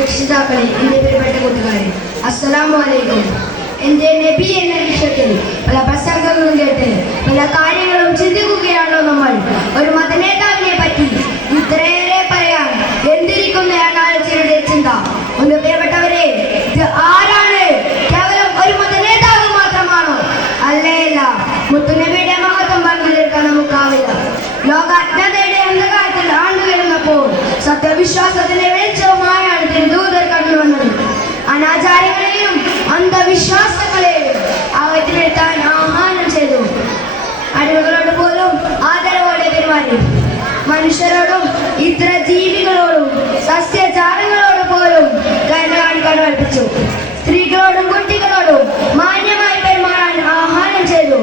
രക്ഷിതാക്കളെ, എൻ്റെ പ്രിയപ്പെട്ട കൂട്ടുകാരെ, അസ്സലാമു അലൈക്കും. എൻ്റെ നബി എന്ന വിഷയത്തിൽ പല പ്രസംഗങ്ങളും കേട്ട് പല കാര്യങ്ങളും ചിന്തിക്കുകയാണോ നമ്മൾ? ഒരു മതനേതാവിനെ പറ്റി ഇത്രയേറെ പറയാൻ എന്തിരിക്കുന്നതാണ് ചിലരുടെ ചിന്ത. ഒന്ന് പ്രിയപ്പെട്ടവരെ, ഇത് ആരാണ്? കേവലം ഒരു മതനേതാവ് മാത്രമാണോ? അല്ലേയല്ല. മുത്തുനബിയുടെ മഹത്വം പറഞ്ഞു തീർക്കാൻ നമുക്കാവില്ല. ലോകാജ്ഞതയുടെ അന്ധകാരത്തിൽ ആണ്ടുവരുന്നപ്പോൾ സത്യവിശ്വാസത്തിന്റെ വെളിച്ചവുമായാണ് തിരുദൂതർ കടന്നു വന്നത്. അനാചാരങ്ങളെയും അന്ധവിശ്വാസങ്ങളെയും അകറ്റിനിർത്താൻ ആഹ്വാനം ചെയ്തു. അടിമകളോട് പോലും ആദരവോടെ പെരുമാറി. മനുഷ്യരോടും ഇതര ജീവികളോടും സസ്യജാലങ്ങളോട് പോലും കരുണ കാണിക്കാൻ പഠിപ്പിച്ചു. സ്ത്രീകളോടും കുട്ടികളോടും മാന്യമായി പെരുമാറാൻ ആഹ്വാനം ചെയ്തു.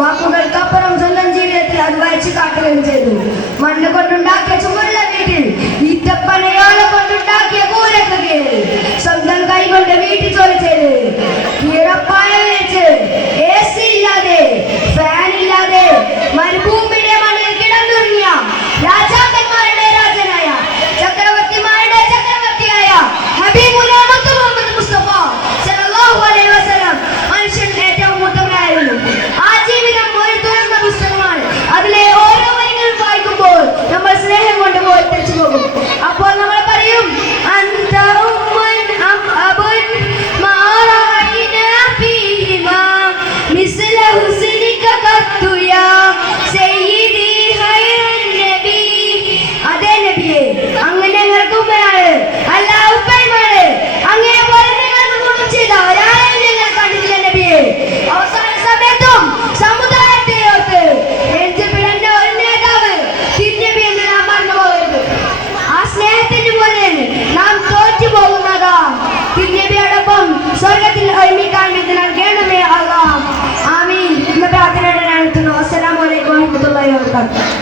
വാക്കുകൾക്കപ്പുറം സ്വന്തം ജീവിതത്തിൽ അത് വരച്ചു കാട്ടുകയും ചെയ്തു. മണ്ണ് കൊണ്ടുണ്ടാക്കിയ ചുമരുള്ള വീട്ടിൽ ഈത്തപ്പനയോളം കൊണ്ടുണ്ടാക്കിയ കൂരക്ക് കീഴിൽ സ്വന്തം കൈ കൊണ്ട് വീട്ടിൽ ജോലി ചെയ്ത് ഈറപ്പായ വെച്ച് AC ഇല്ലാതെ ഫാൻ ഇല്ലാതെ മരുഭൂമിയുടെ മണ്ണിൽ കിടന്നുറങ്ങിയ രാജാക്കന്മാരുടെ രാജനായ ചക്രവർത്തിമാരുടെ ചക്രവർത്തിയായ ഹബീബുന മുഹമ്മദ് മുസ്തഫ സല്ലല്ലാഹു അലൈഹി വസല്ലം മനുഷ്യന്റെ ഏറ്റവും ഉത്തമനായിരുന്നു. ആ ജീവിതം ഒരു തുറന്ന പുസ്തകമാണ്. അതിലെ ഓരോ വരികളും വായിക്കുമ്പോൾ നമ്മൾ സ്നേഹം കൊണ്ട് പോയി തിരിച്ചു പോകും. അപ്പോൾ നമ്മൾ പറയും, അന്ത ഉമ്മൻ അം അബുൻ മാ റഅയ്നാ ഫീഹിമാ മിസ്ല ഹുസ്നിക ഖത്തു യാ സയ്യിദി ഖൈറൻ നബി. അതേ നബിയെ, അങ്ങനെ ഞങ്ങൾക്ക് ഉമ്മയാണ്, അല്ല ഉപ്പയുമാണ്. അങ്ങനെ പോലെ നിങ്ങൾക്ക് ഗുണം ചെയ്ത ഒരാളെയും ഞങ്ങൾ കണ്ടിട്ടില്ല നബിയെ. അവസാന സമയത്തും സമുദായത്തെ ഓർത്ത് നെഞ്ചു പിളർന്ന ഒരു നേതാവ് തിരുനബി എന്ന് നാം മറന്നുപോകരുത്. ആ സ്നേഹത്തിന് പോലെ നാം തോറ്റു പോകുന്നതാ. തിരുനബിയോടൊപ്പം സ്വർഗത്തിൽ ഒരുമിക്കാൻ നൽകണമേ അല്ലാഹ്. ആമീൻ എന്ന പ്രാർത്ഥനയോടെ ഞാൻ എത്തുന്നു. അസ്സലാമു അലൈക്കും വറഹ്മത്തുള്ളാഹി വബറകാതുഹു.